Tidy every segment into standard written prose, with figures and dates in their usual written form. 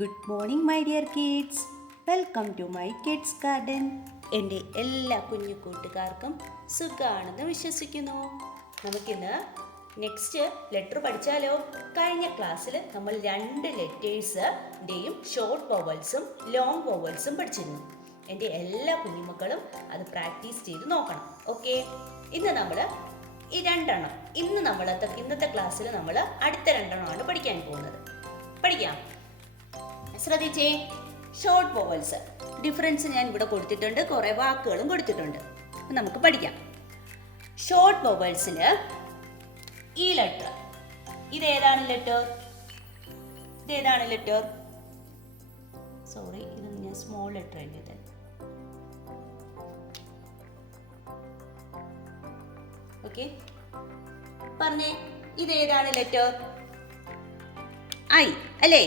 Good morning my dear kids. Welcome to my kids garden. എൻ്റെ എല്ലാ കുഞ്ഞു കൂട്ടുകാർക്കും സുഖമാണെന്ന് വിശ്വസിക്കുന്നു. നമുക്കിന്ന് നെക്സ്റ്റ് ലെറ്റർ പഠിച്ചാലോ? കഴിഞ്ഞ ക്ലാസ്സിൽ നമ്മൾ 2 ലെറ്റേഴ്സിൻ്റെയും ഷോർട്ട് വൊവൽസും ലോങ് വൊവൽസും പഠിച്ചിരുന്നു. എൻ്റെ എല്ലാ കുഞ്ഞുമക്കളും അത് പ്രാക്ടീസ് ചെയ്ത് നോക്കണം. ഓക്കെ, ഇന്ന് നമ്മൾ ഈ 2 ഇന്നത്തെ ക്ലാസ്സിൽ നമ്മൾ അടുത്ത 2 പഠിക്കാൻ പോകുന്നത്. പഠിക്കാം. ശ്രദ്ധിച്ചേ, ഷോർട്ട് വൊവൽസ് ഡിഫറൻസ് ഞാൻ ഇവിടെ കൊടുത്തിട്ടുണ്ട്, കുറേ വാക്കുകളും കൊടുത്തിട്ടുണ്ട്. നമുക്ക് പഠിക്കാം. ഷോർട്ട് വൊവൽസിൽ ഈ ലെറ്റർ, ഇതേതാണ് ലെറ്റർ? സോറി, ഇത് ഞാൻ സ്മോൾ ലെറ്റർ എഴുതിയത്. ഓക്കെ, പറഞ്ഞേ, ഇതേതാണ് ലെറ്റർ? ഐ അല്ലേ?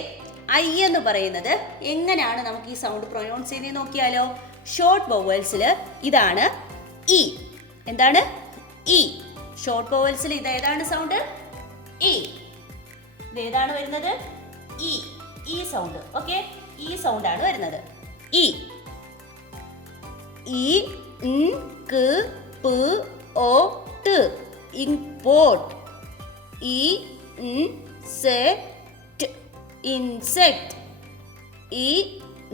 ഐ എന്ന് പറയുന്നത് എങ്ങനെയാണ് നമുക്ക് ഈ സൗണ്ട് പ്രൊനൗൺസ് ചെയ്ത് നോക്കിയാലോ? ഷോർട്ട് വൊവൽസിൽ ഇതാണ് ഇ. എന്താണ്? ഇ. ഷോർട്ട് വൊവൽസിൽ ഇത് ഏതാണ് സൗണ്ട്? ഇ. ഇതേതാണ് വരുന്നത്? ഇ. ഈ സൗണ്ട്. ഓക്കെ, ഈ സൗണ്ട് ആണ് വരുന്നത്. ഇ. ഇ ൻ ക പ ഒ ട്, ഇംപോർട്ട്. ഇ ൻ സെ insect.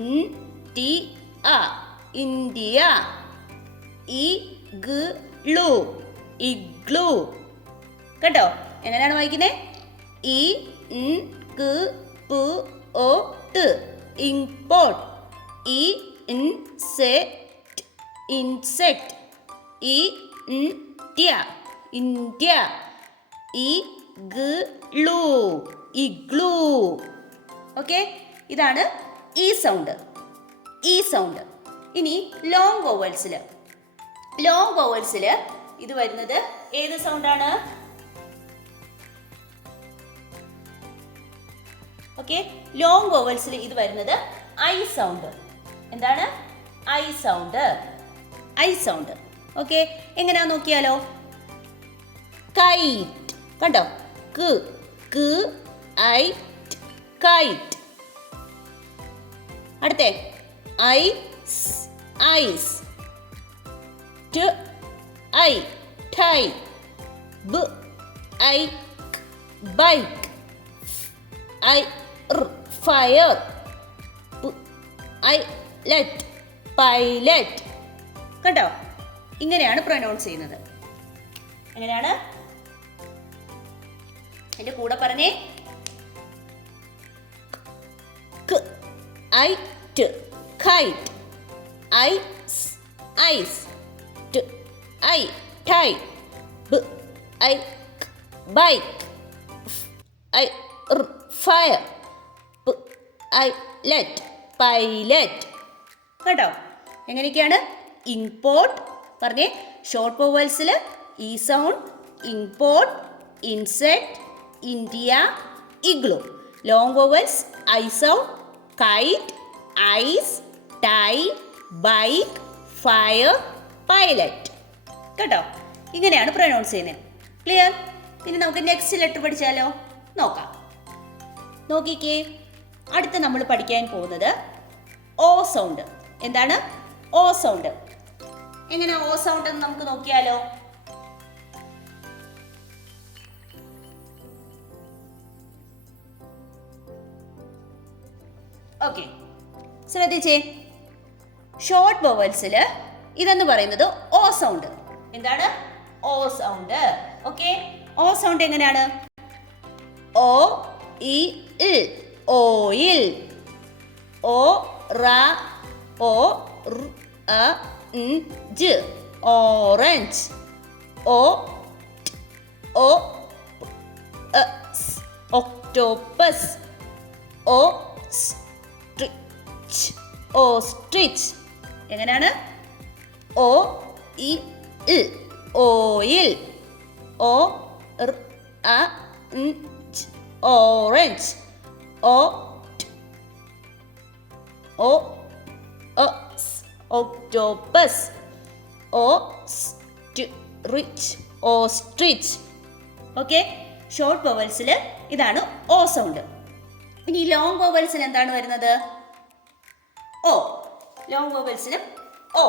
India, India. Igloo, igloo. കേട്ടോ? എങ്ങനെയാണ് വായിക്കുന്നത്? import. insect, insect. India, India. igloo, igloo. Okay, ഇതാണ് ഈ സൗണ്ട്. ഇനി ലോങ് വൊവൽസിൽ ഇത് വരുന്നത് ഏത് സൗണ്ടാണ്? ഓക്കെ, ലോങ് വൊവൽസിൽ ഇത് വരുന്നത് ഐ സൗണ്ട്. എന്താണ്? I sound. ഓക്കെ, എങ്ങനെയാ നോക്കിയാലോ? കൈറ്റ്. കണ്ടോ? കൈറ്റ്. അടുത്തേ ice. Tie. Bike. Fire. Pilot. കണ്ടോ? ഇങ്ങനെയാണ് പ്രൊനൗൺസ് ചെയ്യുന്നത്. എങ്ങനെയാണ്? എൻ്റെ കൂടെ പറഞ്ഞേ. kite. ice. tie. bike. fire. pilot. കേട്ടോ? എങ്ങനെയൊക്കെയാണ്? ഇമ്പോർട്ട് പറഞ്ഞേ. ഷോർട്ട് വൊവൽസിൽ ഈ sound, import, insect, India, igloo. Long vowels I sound, kite, ice, tie, bike, fire, pilot. കേട്ടോ? ഇങ്ങനെയാണ് പ്രൊനൗൺസ് ചെയ്യുന്നത്. ക്ലിയർ? ഇനി നമുക്ക് നെക്സ്റ്റ് ലെറ്റർ പഠിച്ചാലോ? നോക്കാം. നോക്കിക്കേ, അടുത്ത് നമ്മൾ പഠിക്കാൻ പോകുന്നത് ഓ സൗണ്ട്. എന്താണ്? ഓ സൗണ്ട്. എങ്ങനെ ഓ സൗണ്ട് എന്ന് നമുക്ക് നോക്കിയാലോ? ഓക്കെ, ശ്രദ്ധിച്ചേ. ഷോർട്ട് വൊവൽസിൽ ഇതെന്ന് പറയുന്നത് ഓ സൗണ്ട്. എന്താണ്? ഓ സൗണ്ട്. ഓക്കെ, ഓ സൗണ്ട് എങ്ങനെയാണ്? ഓ ഇ ഇൽ, ഓയിൽ. ഓ റ ഓ ർ അ ൻ ജ്, ഓറഞ്ച്. ഓ ഓ ഒക്ടോപ്പസ്. ഓ ഓസ്ട്രിച്ച്. എങ്ങനെയാണ്? ഓ ഇ ഇൽ, ഓയിൽ. ഓ ർ അ ൻ ജ്, ഓറഞ്ച്. ഓ ഒക്ടോപ്പസ്. ഓസ്ട്രിച്ച്. ഓക്കെ, ഷോർട്ട് വൊവൽസിൽ ഇതാണ് ഓ സൗണ്ട്. ഇനി ലോങ് വോവൽസിന് എന്താണ് വരുന്നത്? ഓ. ലോങ് വോവൽസിന് ഓ.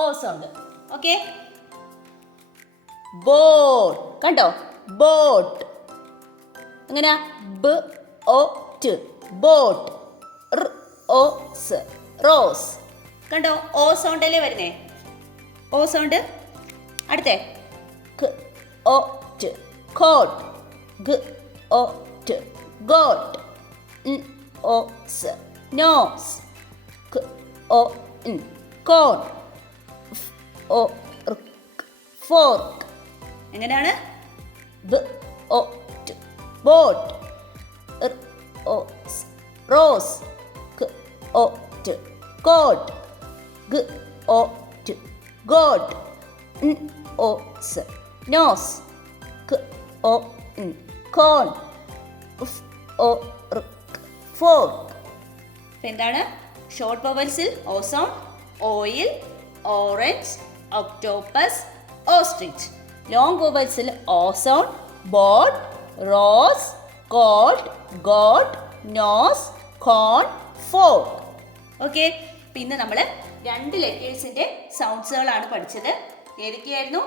ഓ സൗണ്ട്. ഓക്കെ. ബോട്ട്. കണ്ടോ? ബോട്ട്. എങ്ങനെയാ? ബ ഓ ട്. ബോട്ട്. ർ ഓ സ്. റോസ്. കണ്ടോ? ഓ സൗണ്ട് അല്ലേ വരുന്നേ? ഓ സൗണ്ട്. അടുത്തേ ക ഓ ട്. കോട്ട്. ഗ ഓ ട്. ഗോട്ട്. ഓ സ്. നോസ്. ക ഓ കോൺ. O fork. എങ്ങനെയാണ്? ബ ഓ ട്. ബോട്ട്. ഓ റോസ്. ക ഓ ട്. കോട്ട്. ഗ ഓ ട്. ഗോട്ട്. ഓ സ്. നോസ്. ക ഓ കോൺ. O fork. എന്താണ്? ഷോർട്ട് വവൽസിൽ O sound, oil, orange, octopus, ostrich. Long വവൽസിൽ O sound, boat, rose, coat, goat, nose, corn, fork. Okay. പിന്നെ നമ്മൾ 2 ലെറ്റേഴ്സിന്റെ സൗണ്ട്സുകളാണ് പഠിച്ചത്. ഏതൊക്കെയായിരുന്നു?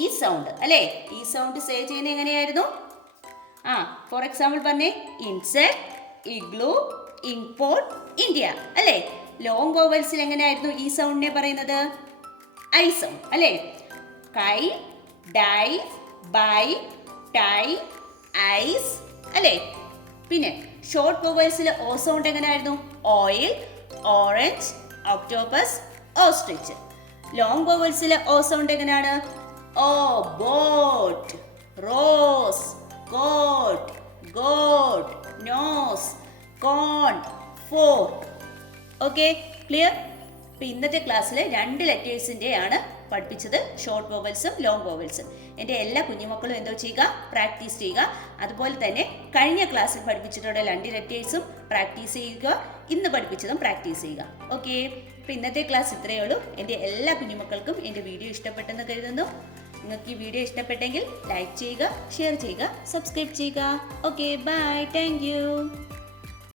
ഈ സൗണ്ട് അല്ലേ? ഈ സൗണ്ട് സേ ചെയ്യുന്നത് എങ്ങനെയായിരുന്നു? ഫോർ എക്സാമ്പിൾ പറഞ്ഞേ. ഇൻസെക്ട്, ഇഗ്ലൂ, ഇങ്ക്പോട്ട്, ഇന്ത്യ അല്ലേ? ലോങ് വോവൽസിൽ എങ്ങനെയായിരുന്നു ഈ സൗണ്ടിനെ പറയുന്നത്? ഐ സൗണ്ട് അല്ലേ? കൈ, ഡൈ, ബൈ, ടൈ, ഐസ് അല്ലേ? പിന്നെ ഷോർട്ട് വോവൽസിൽ ഓ സൗണ്ട് എങ്ങനെയായിരുന്നു? Oil, orange, octopus, ostrich. Long വോവൽസിൽ ഓ സൗണ്ട് എങ്ങനെയാണ്? O boat, rose, coat, goat, nose, corn, fork. Okay, clear? ഇപ്പം ഇന്നത്തെ ക്ലാസ്സിൽ 2 ലെറ്റേഴ്സിൻ്റെയാണ് പഠിപ്പിച്ചത്, ഷോർട്ട് വോവൽസും ലോങ് വോവൽസും. എൻ്റെ എല്ലാ കുഞ്ഞുമക്കളും എന്തോ ചെയ്യുക? പ്രാക്ടീസ് ചെയ്യുക. അതുപോലെ തന്നെ കഴിഞ്ഞ ക്ലാസ്സിൽ പഠിപ്പിച്ചിട്ടുള്ള 2 ലെറ്റേഴ്സും പ്രാക്ടീസ് ചെയ്യുക. ഇന്ന് പഠിപ്പിച്ചതും പ്രാക്ടീസ് ചെയ്യുക. ഓക്കെ, അപ്പം ഇന്നത്തെ ക്ലാസ് ഇത്രയേ ഉള്ളൂ. എൻ്റെ എല്ലാ കുഞ്ഞുമക്കൾക്കും എൻ്റെ വീഡിയോ ഇഷ്ടപ്പെട്ടെന്ന് കരുതുന്നു. നിങ്ങൾക്ക് ഈ വീഡിയോ ഇഷ്ടപ്പെട്ടെങ്കിൽ ലൈക്ക് ചെയ്യുക, ഷെയർ ചെയ്യുക, സബ്സ്ക്രൈബ് ചെയ്യുക. Okay, bye, thank U.